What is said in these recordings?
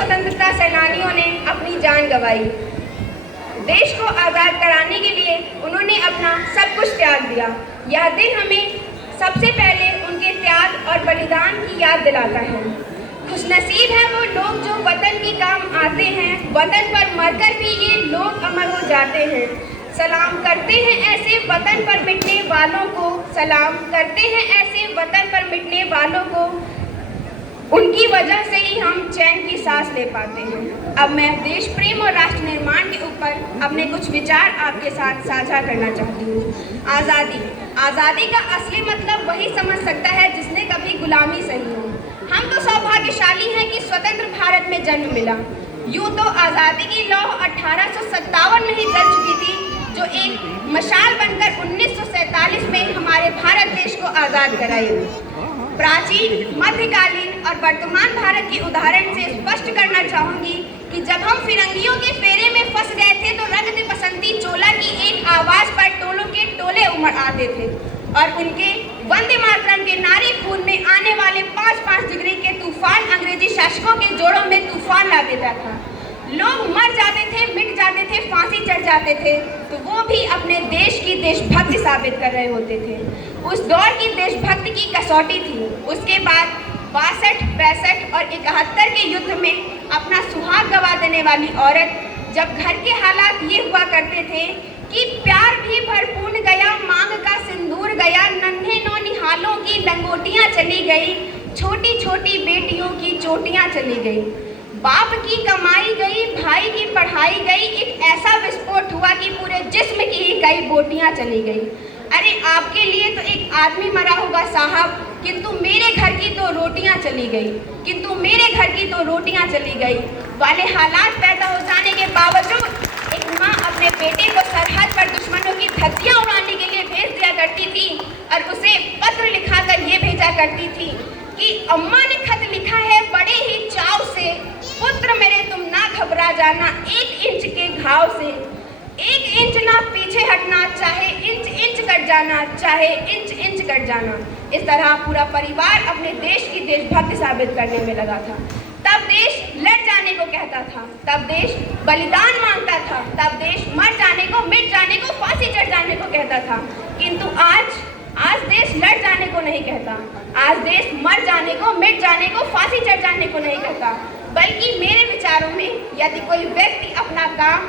स्वतंत्रता सेनानियों ने अपनी जान गंवाई। देश को आज़ाद कराने के लिए उन्होंने अपना सब कुछ त्याग दिया। यह दिन हमें सबसे पहले उनके त्याग और बलिदान की याद दिलाता है। खुशनसीब है वो लोग जो वतन के काम आते हैं, वतन पर मरकर भी ये लोग अमर हो जाते हैं। सलाम करते हैं ऐसे वतन पर मिटने वालों को, सलाम करते हैं ऐसे वतन पर मिटने वालों को, उनकी वजह से ही हम चैन की सांस ले पाते हैं। अब मैं देश प्रेम और राष्ट्र निर्माण के ऊपर अपने कुछ विचार आपके साथ साझा करना चाहती हूँ। आज़ादी, आज़ादी का असली मतलब वही समझ सकता है जिसने कभी गुलामी सही हो। हम तो सौभाग्यशाली हैं कि स्वतंत्र भारत में जन्म मिला। यूँ तो आज़ादी की लौ 1857 में ही जल चुकी थी, जो एक मशाल बनकर 1947 में हमारे भारत देश को आज़ाद कराई। प्राचीन, मध्यकालीन और वर्तमान भारत के उदाहरण से स्पष्ट करना चाहूँगी कि जब हम फिरंगियों के फेरे में फंस गए थे तो रंग दे बसंती चोला की एक आवाज़ पर टोलों के टोले उमड़ आते थे और उनके वंदे मातरम के नारी खून में आने वाले 5-5 डिग्री के तूफान अंग्रेजी शासकों के जोड़ों में तूफान ला देता था। लोग मर जाते थे, मिट जाते थे, फांसी चढ़ जाते थे, तो वो भी अपने देश की देशभक्ति साबित कर रहे होते थे। उस दौर की देशभक्ति की कसौटी थी। उसके बाद 62, 65 और 71 के युद्ध में अपना सुहाग गंवा देने वाली औरत, जब घर के हालात ये हुआ करते थे कि प्यार भी भरपूर गया, मांग का सिंदूर गया, नन्हे नौनिहालों की लंगोटियाँ चली गई, छोटी छोटी बेटियों की चोटियाँ चली गई, बाप की कमाई गई, भाई की पढ़ाई गई, एक ऐसा विस्फोट हुआ कि पूरे जिस्म की ही कई बोटियाँ चली गई। अरे आपके लिए तो एक आदमी मरा होगा साहब, किंतु मेरे घर की तो रोटियां चली गई, किंतु मेरे घर की तो रोटियां चली गई वाले हालात पैदा हो जाने के बावजूद एक माँ अपने बेटे को सरहद पर दुश्मनों की धज्जियां उड़ाने के लिए भेज दिया करती थी और उसे पत्र लिखाकर ये भेजा करती थी कि अम्मा ने खत लिखा है बड़े ही चाव से, पुत्र मेरे तुम ना घबरा जाना 1 इंच के घाव से, 1 इंच ना पीछे हटना, चाहे इंच इंच कट जाना, चाहे इंच इंच कट जाना। इस तरह पूरा परिवार अपने देश की देशभक्ति साबित करने में लगा था। तब देश लड़ जाने को कहता था, तब देश बलिदान मांगता था, तब देश मर जाने को, मिट जाने को, फांसी चढ़ जाने को कहता था। किंतु आज देश लड़ जाने को नहीं कहता, आज देश मर जाने को, मिट जाने को, फांसी चढ़ जाने को नहीं कहता, बल्कि मेरे विचारों में यदि कोई व्यक्ति अपना काम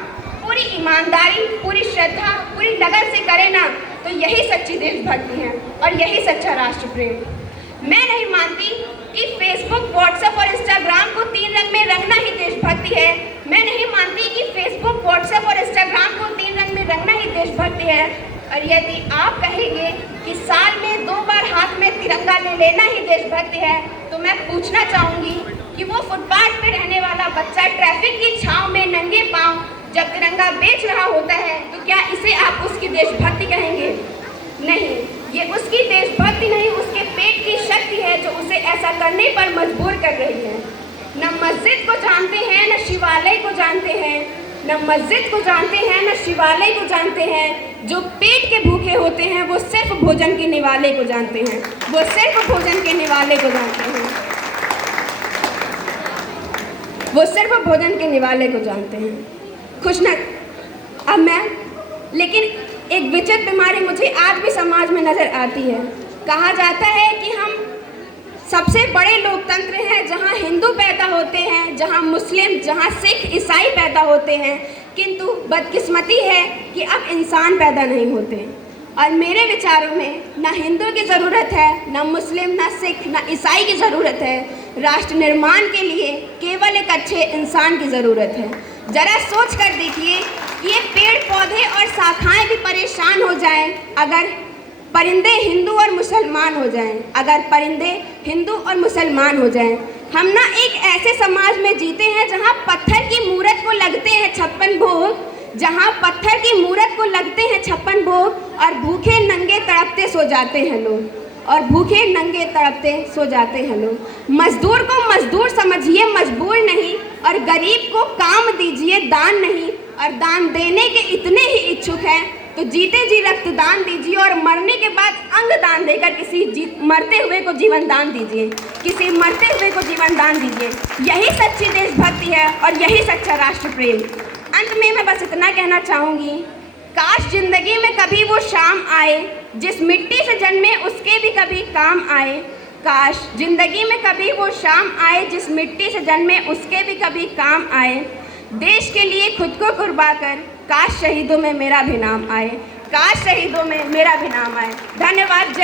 पूरी ईमानदारी, पूरी श्रद्धा, पूरी लगन से करे ना, तो यही सच्ची देशभक्ति है और यही सच्चा राष्ट्र प्रेम। मैं नहीं मानती कि फेसबुक, व्हाट्सएप और इंस्टाग्राम को 3 रंग में रंगना ही देशभक्ति है। मैं नहीं मानती कि फेसबुक, व्हाट्सएप और इंस्टाग्राम को 3 रंग में रंगना ही देशभक्ति है। और यदि आप कहेंगे कि साल में 2 बार हाथ में तिरंगा ले लेना ही देशभक्ति है, तो मैं पूछना चाहूँगी कि वो फुटपाथ पे रहने वाला बच्चा ट्रैफिक की छाँव में नंगे पाँव जब तिरंगा बेच रहा होता है, तो क्या इसे आप उसकी देशभक्ति कहेंगे? नहीं, ये उसकी देशभक्ति नहीं, उसके पेट की शक्ति है जो उसे ऐसा करने पर मजबूर कर रही है। न मस्जिद को जानते हैं, न शिवालय को जानते हैं, न मस्जिद को जानते हैं, न शिवालय को जानते हैं। जो पेट के भूखे होते हैं वो सिर्फ भोजन के निवाले को जानते हैं, वो सिर्फ भोजन के निवाले को जानते हैं, वो सिर्फ भोजन के निवाले को जानते हैं। अब मैं, लेकिन एक विचित्र बीमारी मुझे आज भी समाज में नज़र आती है। कहा जाता है कि हम सबसे बड़े लोकतंत्र हैं जहां हिंदू पैदा होते हैं, जहां मुस्लिम, जहां सिख, ईसाई पैदा होते हैं, किंतु बदकिस्मती है कि अब इंसान पैदा नहीं होते। और मेरे विचारों में ना हिंदू की ज़रूरत है, ना मुस्लिम, ना सिख, ना ईसाई की ज़रूरत है। राष्ट्र निर्माण के लिए केवल एक अच्छे इंसान की ज़रूरत है। ज़रा सोच कर देखिए, ये पेड़ पौधे और शाखाएं भी परेशान हो जाएं अगर परिंदे हिंदू और मुसलमान हो जाएं, अगर परिंदे हिंदू और मुसलमान हो जाएं। हम ना एक ऐसे समाज में जीते हैं जहां पत्थर की मूरत को लगते हैं 56 भोग, जहां पत्थर की मूरत को लगते हैं 56 भोग और भूखे नंगे तड़पते सो जाते हैं लोग, और भूखे नंगे तड़पते सो जाते हैं लोग। मजदूर को मजदूर समझिए, मजबूर नहीं, और गरीब को काम दीजिए, दान नहीं, और दान देने के इतने ही इच्छुक हैं तो जीते जी रक्तदान दीजिए और मरने के बाद अंग दान देकर किसी मरते हुए को जीवन दान दीजिए, किसी मरते हुए को जीवन दान दीजिए। यही सच्ची देशभक्ति है और यही सच्चा राष्ट्र प्रेम। अंत में मैं बस इतना कहना चाहूँगी, काश जिंदगी में कभी वो शाम आए जिस मिट्टी से जन्मे उसके भी कभी काम आए। काश जिंदगी में कभी वो शाम आए जिस मिट्टी से जन्मे उसके भी कभी काम आए। देश के लिए खुद को कुर्बा कर काश शहीदों में मेरा भी नाम आए, काश शहीदों में मेरा भी नाम आए। धन्यवाद।